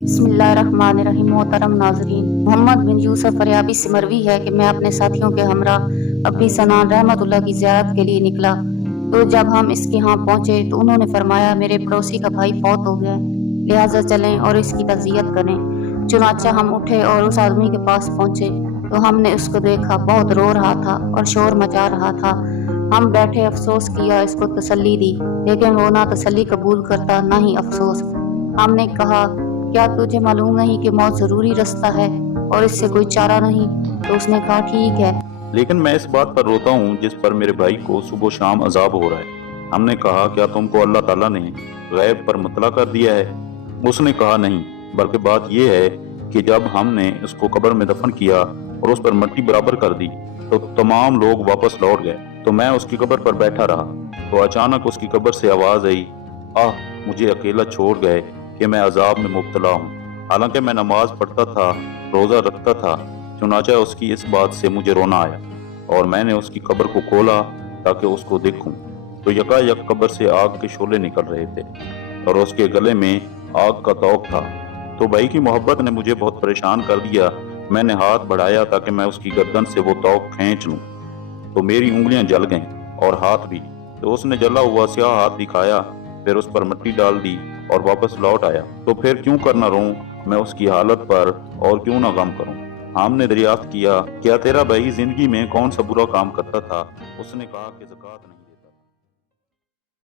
बिस्मिल्लाहिर्रहमानिर्रहीम। मोहतरम नाज़रीन, मोहम्मद बिन यूसुफ फरियाबी से मरवी है कि मैं अपने साथियों के हमरा अब्बी सनान रहमतुल्लाह की ज़ियारत के लिए निकला। तो जब हम इसके यहाँ पहुँचे तो उन्होंने फरमाया, मेरे पड़ोसी का भाई फौत हो गया है, लिहाजा चलें और इसकी तज़ियत करें। चुनांचा हम उठे और उस आदमी के पास पहुँचे तो हमने उसको देखा, बहुत रो रहा था और शोर मचा रहा था। हम बैठे अफसोस किया, इसको तसल्ली दी, लेकिन वो ना तसल्ली कबूल करता ना ही अफसोस। हमने कहा, क्या तुझे मालूम नहीं कि मौत जरूरी रास्ता है और इससे कोई चारा नहीं? तो उसने कहा, ठीक है, लेकिन मैं इस बात पर रोता हूँ जिस पर मेरे भाई को सुबह शाम अजाब हो रहा है। हमने कहा, क्या तुमको अल्लाह ताला ने गैब पर मुतला कर दिया है? उसने कहा, नहीं, बल्कि बात यह है कि जब हमने उसको कब्र में दफन किया और उस पर मिट्टी बराबर कर दी तो तमाम लोग वापस लौट गए। तो मैं उसकी कब्र पर बैठा रहा तो अचानक उसकी कब्र से आवाज आई, आह, मुझे अकेला छोड़ गए कि मैं अजाब में मुब्तला हूँ। हालांकि मैं नमाज पढ़ता था, रोजा रखता था। चुनाचा उसकी इस बात से मुझे रोना आया और मैंने उसकी कब्र को खोला ताकि उसको देखूं तो यकायक कब्र से आग के शोले निकल रहे थे और उसके गले में आग का तौक था। तो भाई की मोहब्बत ने मुझे बहुत परेशान कर दिया। मैंने हाथ बढ़ाया ताकि मैं उसकी गर्दन से वो तौक खींच लूं तो मेरी उंगलियां जल गईं और हाथ भी। तो उसने जला हुआ स्याह हाथ दिखाया, फिर उस पर मिट्टी डाल दी और वापस लौट आया। तो फिर क्यों करना रहूं मैं उसकी हालत पर और क्यों ना गम करूं। हमने दरियाफ्त किया, क्या तेरा भाई जिंदगी में कौन सा बुरा काम करता था? उसने कहा कि ज़कात नहीं।